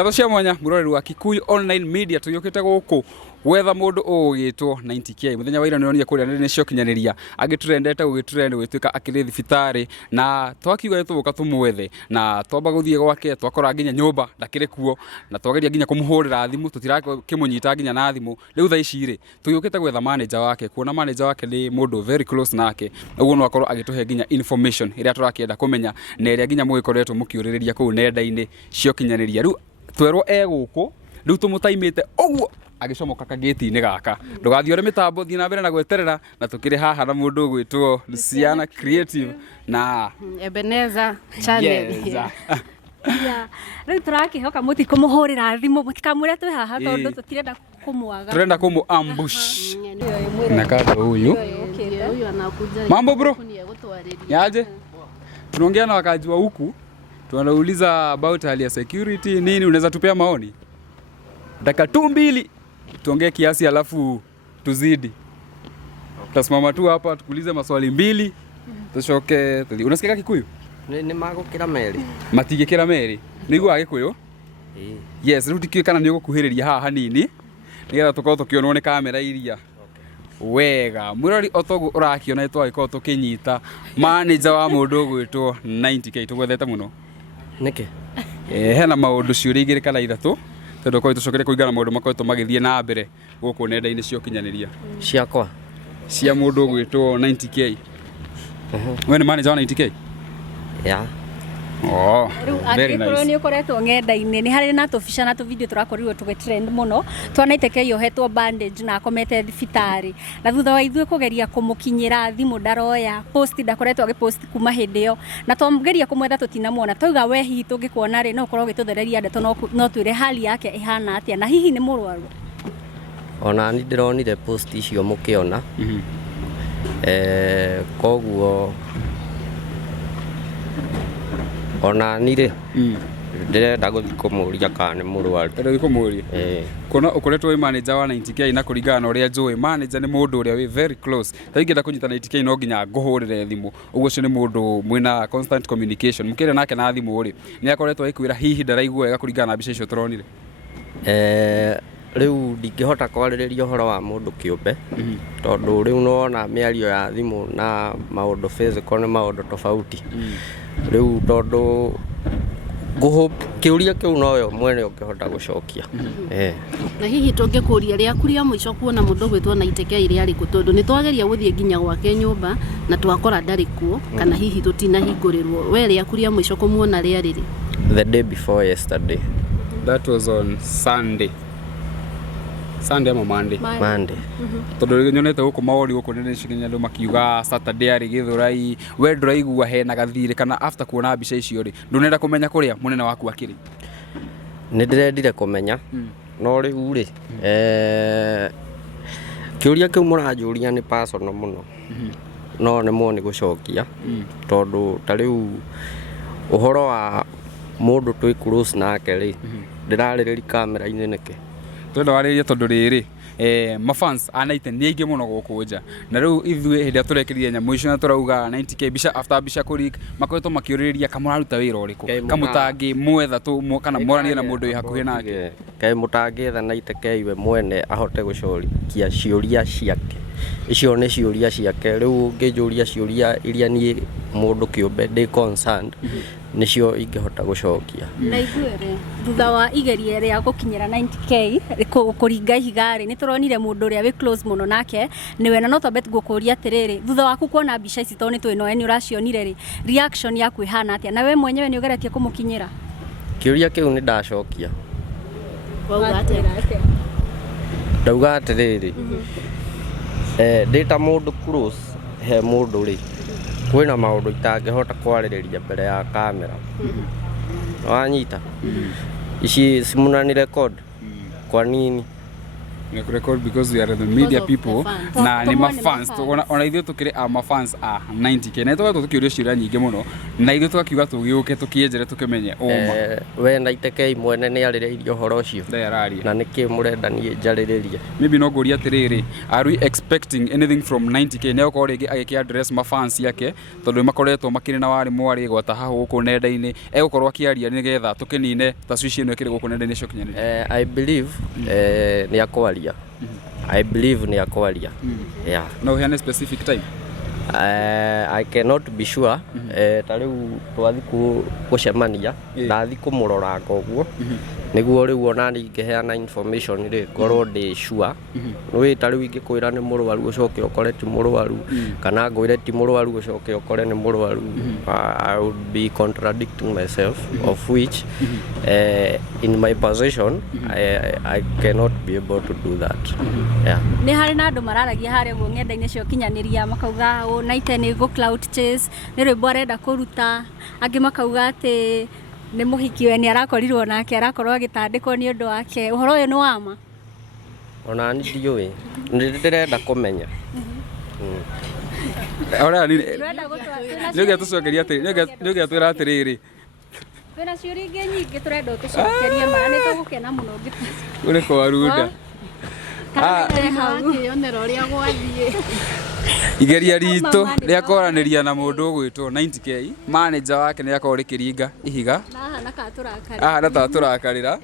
Ngatho cia mwanya muroreri wa Kikuyu Online Media tuyukite guku wetha mundu ugitwo 90k muthenya wa ira nironia kuria nene cio kinyaniria agiturendete gugiturende gwituika akiri thibitari na twakiuga nitubuka tumwethe na twamba guthie gwake twakora nginya nyumba ndakire kuo na twageria nginya kumuhurira thimu tutirakimunyita nginya na thimu riu tha ici ri tuyukite gwetha manager wake kuona manager wake ni mundu very close nake uguo no akorwo agituhe nginya information iria turakienda kumenya na iria nginya mugikoretwo mukiuririria kuu nenda-inĩ cio kinyaniria riu twerwo guku riu tumutaimite uguo agicomoka kageti-inĩ gaka ndugathie ore mitambo thie na mbere na gweterera na tukiri haha na mundu gwitwo Luciana Creative na Ebenezer channel ya riu turakihoka muti kumuhurira thimu mutikamure twi haha tondu tutirenda kumwaga turenda kumu ambush na kaka huyu anakuja mambo bro yaje tunaongea na wakaji wa huku tunauliza about hali ya security nini unaweza tupea maoni dakika 2 tuongee kiasi alafu tuzidi tutasimama tu hapa tukuulize maswali 2 tushoke unasikia Kikuyu ni magukira meri matigikira meri niguo agikuyu yes riu tikio kana ni gukuhiriria haha hanini nigetha tukorwo tukionwo ni kamera iria wega murori otogu urakiona twagikorwo tukinyita manager wa mundu gwitwo 90k tugwethete muno niki hena maundu ciuri igiri kana ithatu tondu kwa tucokere kuigana maundu makoretwo magithie na mbere guku nenda-inĩ cio kinyaniria ciakwa cia mundu gwitwo 90k we ni manager wa 90k ya very nice ni ukoretwo ngenda-inĩ ni hari na tubica na tu video turakorirwo tugetrend muno twanaiteke yohetwo bandage na akomete thibitari na thutha wa ithuĩ kugeria kumukinyira thimu ndaroya post ndakoretwo agipost kuma hindi yo na twamgeria kumwetha tutinamwona twauga we hihi tungikuona ri no ukorwo gituthereria ndeto no twire hali yake ihana atia na hihi ni murwaru ona ni ndironire post icio mukiona koguo ona nire ndirenda guthi kumuria kana ni murwaru ndirenda kumuria kona ukoretwo manager wa 90k na kuringana uria njui manager ni mundu uria we very close taingenda kunyita 90k no nginya nguhurire thimu uguo cio ni mundu mwina constant communication mukire nake na thimu uri ni akoretwo ikwira hihi ndaraigua wega kuringana na mbica icio turonire riu ndingihota kwaririria uhoro wa mundu kiumbe tondu riu nona miario ya thimu na maundu physical ni maundu tofauti riu tondu kiuria kiu noyo mwene ukihota gucokia na hihi tungikuria ria kuria mwico kuona mundu gwitwo 90k iria riku tondu ni twageria guthie nginya gwake nyumba na twakora ndari kuo kana hihi tutinahingurirwo we ria kuria mwico kumuona ria riri the day before yesterday that was on Sunday ama Monday tondu nyonete guku maori guku nene cikinya ndo makiuga Saturday ari githurai we nduraigua hena gathire kana after kuona mbica icio ri ndunenda kumenya kuria munene waku akiri ni ndirendire kumenya no riu ri kiuria kiu muranjuria ni personal muno no ni moni gucokia tondu ta riu uhoro wa mundu twi close nake ri ndiraririria kamera-inĩ niki twenda wariria tondu riri mafans anaite ni aingi muno guku nja na riu ithuĩ hindi turekirie nyamu icio na turauga 90k bica after bica kurik makoretwo makiuririria kamuraruta wira uriku kamutangi mwetha tu kana moranie na mundu wi hakuhi nake kai mutangi etha 90k we mwene ahote gucokia ciuria ciake icio ni ciuria ciake riu ngijuria ciuria iria ni mundu kiumbe ndi concerned nicio ingihota gucokia na ithuĩ thutha wa igeria ria gukinyira 90k kuringa ihigari ni turonire mundu ria wi close muno nake niwe na no twambe gukuria atiriri thutha waku kuona mbica ici to ni twino ni uracionire ri reaction yaku ihana atia na we mwenyewe ni ugeretie kumukinyira kiuria kiu ni ndacokia wauga atia ndauga atiriri ndita mundu close he mundu ri kwina maundu itangihota kwaririria mbere ya kamera wanyita ici simuna ni record kwa nini Ni record because we are the media people na ni mafans. Ona ithuĩ tukiri a mafans a 90k. Na ithuĩ tukiuria ciũria nyingĩ mũno. Na ithuĩ twakiuga tũgĩũke tũkĩenjere tũkĩmenye uma. We 90k mwene nĩ arĩrĩirie ũhoro ũcio. Na nĩkĩ mũrenda niĩ njarĩrĩrie. Maybe no ngũria atĩrĩrĩ, are we expecting anything from 90k? Nĩ gũkorwo rĩngĩ agĩkĩ-address mafans yake tondũ makoretwo makĩrĩ na warimũ warĩ gwata haha gũkũ nenda-inĩ, egũkorwo akĩaria nĩgetha tũkĩnine taswishi ĩno ĩkĩrĩ gũkũ nenda-inĩ cia ũkinyanĩria. I believe nĩ akwaria. I believe nĩ akwaria. Yeah. No uheane specific time? I cannot be sure. Ta rĩu twathi gũcemania ndathi kũmũroranga ũguo nĩguo rĩu ona ingĩheana information rĩ ngorwo ndĩ sure. Nĩ ta rĩu ingĩkwĩra nĩ mũrwaru ũcoke ũkore ti mũrwaru, kana ngwĩre ti mũrwaru ũcoke ũkore nĩ mũrwaru. I would be contradicting myself, of which in my position I cannot be able to do that. Yeah. Nĩ harĩ na andũ mararagia harĩa guo ng'enda-inĩ cia ũkinyanĩria makauga naite nĩ go cloud chase, nĩ rwĩmbo arenda kũruta, angĩ makauga atĩ nĩ mũhiki we nĩ arakorirwo nake arakorwo agĩtandĩkwo nĩ ũndũ wake. Ũhoro ũyũ nĩ wa ma? Ona niĩ ndiũĩ, nĩ ndĩrenda kũmenya. Ora nĩ nĩũgĩa tũcokeria atĩ nĩũgĩa twĩra atĩrĩrĩ. Twĩna ciũria ingĩ nyingĩ tũrenda tũcokerie mara nĩ tũgũkena mũno ũngĩtũcokeria. Ũrĩ kwarunda. Akĩonera ũrĩa gwathiĩ. Igeria ritũ rĩa kwaranĩria na mũndũ ũgwĩtwo 90k, manager wake nĩ akorwo rĩkĩringa ihiga. Na hana ka tũrakarĩra. Ahana ta tũrakarĩra.